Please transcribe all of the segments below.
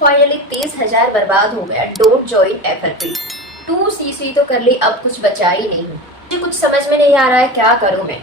Finally 30,000 बर्बाद हो गया। Don't join FRP। 2cc तो कर ली, अब कुछ बचा ही नहीं। मुझे कुछ समझ में नहीं आ रहा है क्या करूं मैं।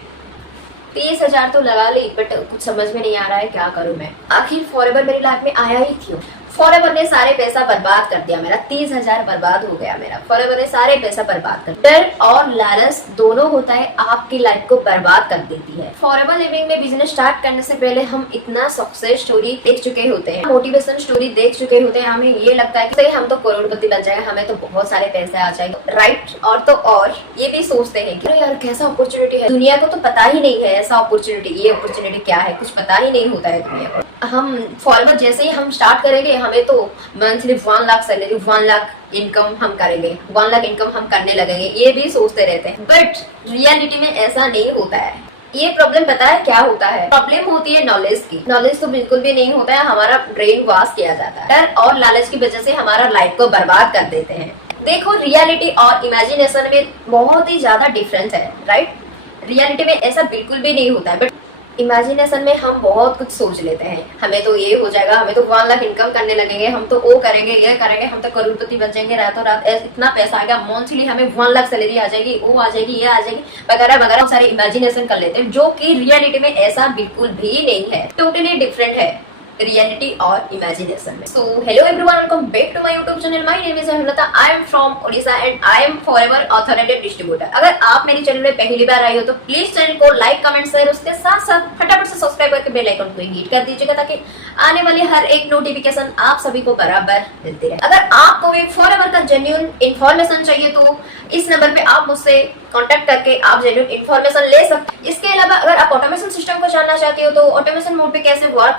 30,000 तो लगा ली, बट कुछ समझ में नहीं आ रहा है क्या करूं मैं। आखिर फॉरएवर मेरी लाइफ में आया ही क्यों? फॉरएवर ने सारे पैसा बर्बाद कर दिया मेरा। 30,000 बर्बाद हो गया मेरा। फॉरएवर ने सारे पैसा बर्बाद कर। डर और लालच दोनों होता है, आपकी लाइफ को बर्बाद कर देती है। फॉरएवर लिविंग में बिजनेस स्टार्ट करने से पहले हम इतना सक्सेस स्टोरी देख चुके होते हैं, मोटिवेशन स्टोरी देख चुके होते हैं। हमें ये लगता है कि हम तो करोड़पति बन जाएंगे, हमें तो बहुत सारे पैसे आ जाएंगे, राइट। और ये भी सोचते हैं कि यार कैसा अपॉर्चुनिटी है, दुनिया को तो पता ही नहीं है ऐसा अपॉर्चुनिटी, ये अपॉर्चुनिटी क्या है, कुछ पता ही नहीं होता है दुनिया को। हम फॉरएवर जैसे ही हम स्टार्ट करेंगे, हमें तो monthly 1 lakh salary, 1 lakh income हम करेंगे, 1 लाख इनकम हम करने लगेंगे, ये भी सोचते रहते हैं। बट रियलिटी में ऐसा नहीं होता है। ये प्रॉब्लम पता है क्या होता है? प्रॉब्लम होती है नॉलेज की। नॉलेज तो बिल्कुल भी नहीं होता है, हमारा ब्रेन वॉश किया जाता है। डर और लालच की वजह से हमारा लाइफ को बर्बाद कर देते हैं। देखो, रियलिटी और इमेजिनेशन में बहुत ही ज्यादा डिफरेंस है, राइट। रियलिटी में ऐसा बिल्कुल भी नहीं होता है, बट इमेजिनेशन में हम बहुत कुछ सोच लेते हैं। हमें तो ये हो जाएगा, हमें तो 1 लाख इनकम करने लगेंगे, हम तो वो करेंगे, ये करेंगे, हम तो करोड़पति बन जाएंगे रातों रात, इतना पैसा आएगा, मंथली हमें 1 लाख सैलरी आ जाएगी, वो आ जाएगी, ये आ जाएगी, वगैरह वगैरह सारे इमेजिनेशन कर लेते हैं, जो कि रियलिटी में ऐसा बिल्कुल भी नहीं है। टोटली डिफरेंट है रियलिटी और इमेजिनेशन में। So hello everyone, welcome back to my YouTube channel. My name is Hemlata, I am from Odisha and I am Forever authorised distributor. अगर आप मेरे चैनल में पहली बार आई हो तो प्लीज चैनल को लाइक, कमेंट, शेयर, उसके साथ साथ फटाफट से सब्सक्राइब करके बेल आइकन को हिट कर दीजिएगा, ताकि आने वाली हर एक नोटिफिकेशन आप सभी को बराबर मिलती रहे। अगर आपको भी फॉरएवर का जेन्युइन इन्फॉर्मेशन चाहिए तो इस नंबर पे आप मुझसे कांटेक्ट करके आप जेन्युइन इन्फॉर्मेशन ले सकते हैं। इसके अलावा अगर आप ऑटोमेशन सिस्टम को जानना चाहते हो तो ऑटोमेशन मोड पे कैसे वर्क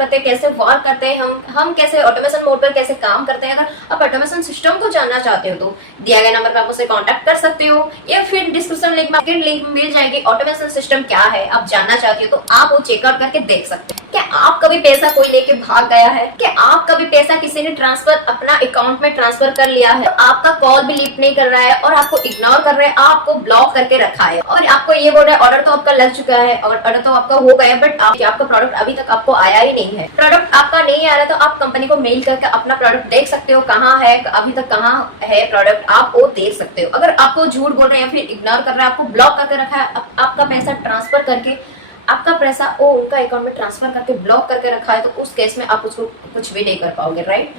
करते हैं, हम कैसे ऑटोमेशन मोड पर कैसे काम करते हैं, अगर आप ऑटोमेशन सिस्टम को जानना चाहते हो तो दिया गया नंबर पर आप मुझसे कांटेक्ट कर सकते हो, या फिर डिस्क्रिप्शन लिंक मिल जाएगी। ऑटोमेशन सिस्टम क्या है आप जानना चाहते हो तो आप वो चेकआउट करके देख सकते हैं। क्या आप कभी पैसा कोई लेके भाग गया है? क्या आप कभी पैसा किसी ने ट्रांसफर अपना अकाउंट में ट्रांसफर कर लिया है, तो आपका कॉल भी लिफ्ट नहीं कर रहा है और आपको इग्नोर कर रहे हैं, आपको ब्लॉक करके रखा है और आपको ये बोल रहा है ऑर्डर तो आपका लग चुका है और ऑर्डर तो आपका हो गया, बट आपका प्रोडक्ट अभी तक आपको आया ही नहीं है। प्रोडक्ट आपका नहीं आ रहा तो आप कंपनी को मेल करके अपना प्रोडक्ट देख सकते हो, कहाँ है, अभी तक कहाँ है प्रोडक्ट, आप वो देख सकते हो। अगर आपको झूठ बोल रहे हैं या फिर इग्नोर कर रहा है, आपको ब्लॉक करके रखा है, आपका पैसा ट्रांसफर करके आपका पैसा वो उनका अकाउंट में ट्रांसफर करके ब्लॉक करके रखा है, तो उस केस में आप उसको कुछ भी नहीं कर पाओगे, राइट।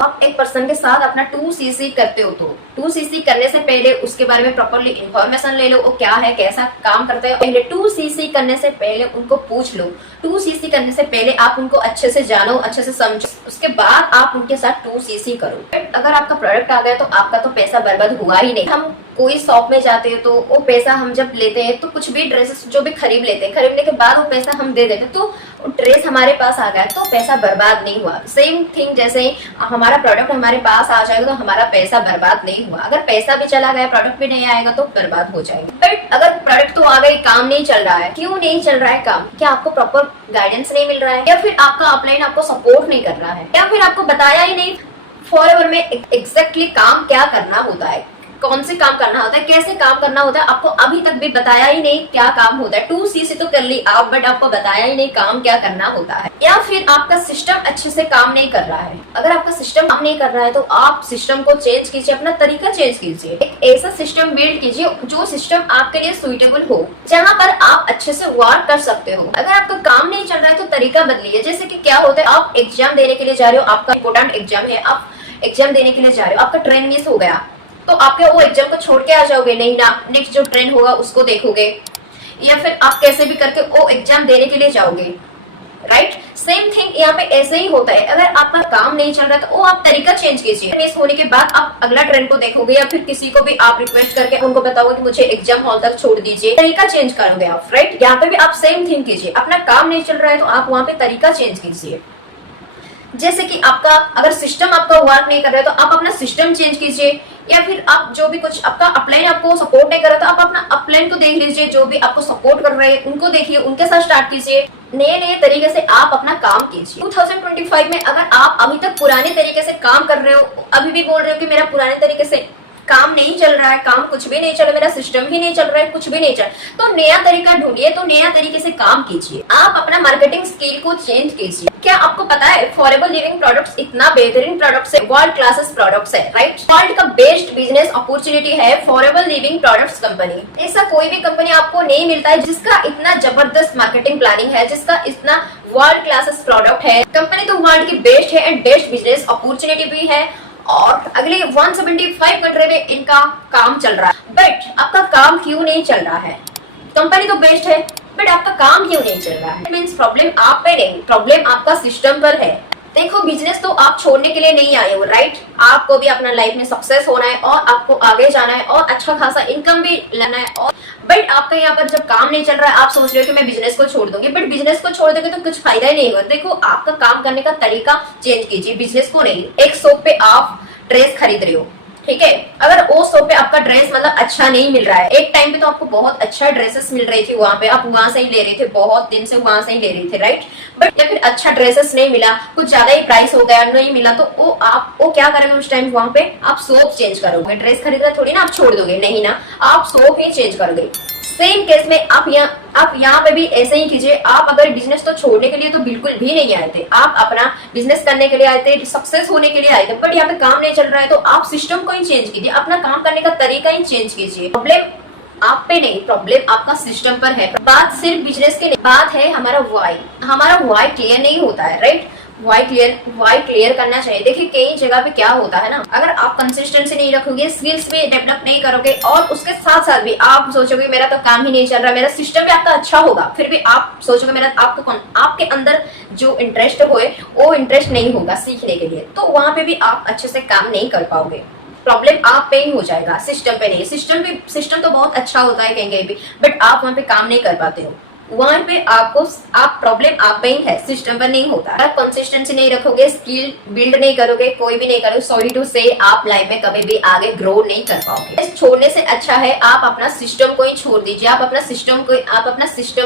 आप एक पर्सन के साथ अपना 2cc करते हो तो 2cc करने से पहले उसके बारे में प्रॉपरली इंफॉर्मेशन ले लो, वो क्या है, कैसा काम करते हैं। पहले 2cc करने से पहले उनको पूछ लो। 2cc करने से पहले आप उनको अच्छे से जानो, अच्छे से समझो, उसके बाद आप उनके साथ 2cc करो। अगर आपका प्रोडक्ट आ गया तो आपका तो पैसा बर्बाद हुआ ही नहीं। हम कोई शॉप में जाते हो तो वो पैसा हम जब लेते हैं तो कुछ भी ड्रेसेस जो भी खरीद लेते हैं, खरीदने के बाद वो पैसा हम दे देते हैं, तो ड्रेस हमारे पास आ गया तो पैसा बर्बाद नहीं हुआ। सेम थिंग, जैसे ही हमारा प्रोडक्ट हमारे पास आ जाएगा तो हमारा पैसा बर्बाद नहीं हुआ। अगर पैसा भी चला गया, प्रोडक्ट भी नहीं आएगा तो बर्बाद हो जाएगा। बट अगर प्रोडक्ट तो आ गई, काम नहीं चल रहा है, क्यों नहीं चल रहा है काम? क्या आपको प्रॉपर गाइडेंस नहीं मिल रहा है, या फिर आपका अपलाइन आपको सपोर्ट नहीं कर रहा है, या फिर आपको बताया ही नहीं फॉरएवर में एग्जैक्टली काम क्या करना होता है, कौन से काम करना होता है, कैसे काम करना होता है, आपको अभी तक भी बताया ही नहीं क्या काम होता है। 2cc तो कर ली आप, बट आपको बताया ही नहीं काम क्या करना होता है। या फिर आपका सिस्टम अच्छे से काम नहीं कर रहा है। अगर आपका सिस्टम काम नहीं कर रहा है तो आप सिस्टम को चेंज कीजिए, अपना तरीका चेंज कीजिए, एक ऐसा सिस्टम बिल्ड कीजिए जो सिस्टम आपके लिए सुइटेबल हो, जहाँ पर आप अच्छे से वर्क कर सकते हो। अगर आपका काम नहीं चल रहा है तो तरीका बदलिए। जैसे कि क्या होता है, आप एग्जाम देने के लिए जा रहे हो, आपका इंपोर्टेंट एग्जाम है, आप एग्जाम देने के लिए जा रहे हो, आपका ट्रेन मिस हो गया तो आपके वो एग्जाम को छोड़ के आ जाओगे नहीं ना, नेक्स्ट जो ट्रेन होगा उसको देखोगे, या फिर आप कैसे भी करके वो एग्जाम देने के लिए जाओगे, राइट। सेम थिंग यहाँ पे ऐसे ही होता है। अगर आपका काम नहीं चल रहा तो वो आप तरीका चेंज कीजिए। मिस होने के बाद आप अगला ट्रेन को देखोगे, या फिर किसी को भी आप रिक्वेस्ट करके उनको बताओगे कि मुझे एग्जाम हॉल तक छोड़ दीजिए, तरीका चेंज करोगे आप, राइट। यहाँ पे भी आप सेम थिंग कीजिए। अपना काम नहीं चल रहा है तो आप वहाँ पे तरीका चेंज कीजिए। जैसे कि आपका अगर सिस्टम आपका वर्क नहीं कर रहा है तो आप अपना सिस्टम चेंज कीजिए, या फिर आप जो भी कुछ आपका अपलाइन आपको सपोर्ट नहीं कर रहा तो आप अपना अपलाइन को देख लीजिए, जो भी आपको सपोर्ट कर रहे हैं उनको देखिए, उनके साथ स्टार्ट कीजिए। नए नए तरीके से आप अपना काम कीजिए। 2025 में अगर आप अभी तक पुराने तरीके से काम कर रहे हो, अभी भी बोल रहे हो कि मेरा पुराने तरीके से काम नहीं चल रहा है, काम कुछ भी नहीं चल रहा, मेरा सिस्टम ही नहीं चल रहा है, कुछ भी नहीं चल, तो नया तरीका ढूंढिए, तो नया तरीके से काम कीजिए, आप अपना मार्केटिंग स्किल को चेंज कीजिए। क्या आपको पता है फॉरेवर लिविंग प्रोडक्ट्स इतना बेहतरीन प्रोडक्ट्स है, वर्ल्ड क्लासेस प्रोडक्ट्स है, राइट? वर्ल्ड का बेस्ट बिजनेस अपॉर्चुनिटी है फॉरेवर लिविंग प्रोडक्ट्स कंपनी। ऐसा कोई भी कंपनी आपको नहीं मिलता है जिसका इतना जबरदस्त मार्केटिंग प्लानिंग है, जिसका इतना वर्ल्ड क्लासेस प्रोडक्ट है। कंपनी तो वर्ल्ड की बेस्ट है एंड बेस्ट बिजनेस अपॉर्चुनिटी भी है, और अगले 175 कंट्री में इनका काम चल रहा है। बट आपका काम क्यों नहीं चल रहा है? कंपनी तो बेस्ट है बट आपका काम क्यों नहीं चल रहा है? मींस प्रॉब्लम आप पे नहीं, प्रॉब्लम आपका सिस्टम पर है। देखो, बिजनेस तो आप छोड़ने के लिए नहीं आए हो, राइट? आपको भी अपना लाइफ में सक्सेस होना है और आपको आगे जाना है और अच्छा खासा इनकम भी लेना है। और बट आपका यहाँ पर जब काम नहीं चल रहा है, आप सोच रहे हो कि मैं बिजनेस को छोड़ दूंगी, बट बिजनेस को छोड़ दोगे तो कुछ फायदा ही नहीं होगा। देखो, आपका काम करने का तरीका चेंज कीजिए, बिजनेस को नहीं। एक शॉप पे आप ड्रेस खरीद रहे हो, ठीक है, अगर वो शॉप पे आपका ड्रेस मतलब अच्छा नहीं मिल रहा है, एक टाइम पे तो आपको बहुत अच्छा ड्रेसेस मिल रही थी वहां पे, आप वहां से ही ले रहे थे, बहुत दिन से वहां से ही ले रहे थे, राइट? बट या फिर अच्छा ड्रेसेस नहीं मिला, कुछ ज्यादा ही प्राइस हो गया, नहीं मिला, तो वो क्या करेंगे उस टाइम? वहां पे आप शॉप चेंज करोगे। ड्रेस खरीदना थोड़ी ना आप छोड़ दोगे, नहीं ना, आप शॉप ही चेंज करोगे। सेम केस में आप यहाँ पे भी ऐसे ही कीजिए। आप अगर बिजनेस तो छोड़ने के लिए तो बिल्कुल भी नहीं आए थे, आप अपना बिजनेस करने के लिए आए थे, सक्सेस होने के लिए आए थे, बट यहाँ पे काम नहीं चल रहा है तो आप सिस्टम को ही चेंज कीजिए, अपना काम करने का तरीका ही चेंज कीजिए। प्रॉब्लम आप पे नहीं, प्रॉब्लम आपका सिस्टम पर है। बात सिर्फ बिजनेस की नहीं, बात है हमारा वाई क्लियर नहीं होता है, राइट? वाई क्लियर करना चाहिए। देखिए, कई जगह पे क्या होता है ना, अगर आप कंसिस्टेंसी नहीं रखोगे, स्किल्स भी डेवलप नहीं करोगे और उसके साथ साथ भी आप सोचोगे मेरा तो काम ही नहीं चल रहा, मेरा सिस्टम भी आपका अच्छा होगा, फिर भी आप सोचोगे मेरा आपके अंदर जो इंटरेस्ट होए वो इंटरेस्ट नहीं होगा सीखने के लिए, तो वहां पे भी आप अच्छे से काम नहीं कर पाओगे। प्रॉब्लम आप पे ही हो जाएगा, सिस्टम पे नहीं। सिस्टम तो बहुत अच्छा होता है कहीं कहीं भी, बट आप वहां पे काम नहीं कर पाते हो, वहां पे आप प्रॉब्लम आप पे ही है, सिस्टम पर नहीं होता। अगर कंसिस्टेंसी नहीं रखोगे, स्किल बिल्ड नहीं करोगे, कोई भी नहीं करोगे, सॉरी टू से आप लाइफ में कभी भी आगे ग्रो नहीं कर पाओगे। छोड़ने से अच्छा है आप अपना सिस्टम को ही छोड़ दीजिए, आप अपना सिस्टम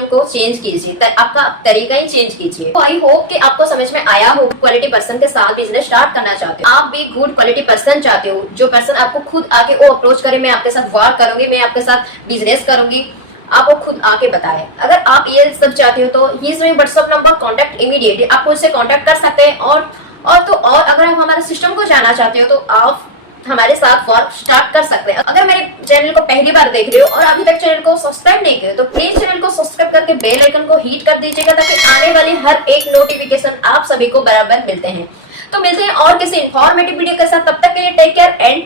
को चेंज कीजिए, आपका तरीका ही चेंज कीजिए। आई होप कि आपको समझ में आया हो। क्वालिटी पर्सन के साथ बिजनेस स्टार्ट करना चाहते हो, आप भी गुड क्वालिटी पर्सन चाहते हो, जो पर्सन आपको खुद आके वो अप्रोच करे, मैं आपके साथ वर्क करूंगी, मैं आपके साथ बिजनेस करूंगी, आप वो खुद आके बताएं। अगर आप ये सब चाहते हो तो he is my WhatsApp number, contact immediately, आप मुझसे कॉन्टैक्ट कर सकते हैं। और अगर आप हमारे सिस्टम को जानना चाहते हो तो आप हमारे साथ वर्क स्टार्ट कर सकते हैं। अगर मेरे चैनल को पहली बार देख रहे हो और अभी तक चैनल को सब्सक्राइब नहीं किया तो प्लीज चैनल को सब्सक्राइब करके बेल आइकन को हिट कर दीजिएगा, ताकि आने वाली हर एक नोटिफिकेशन आप सभी को बराबर मिलते हैं। तो मिलते हैं और किसी इंफॉर्मेटिव वीडियो के साथ, तब तक के लिए टेक केयर एंड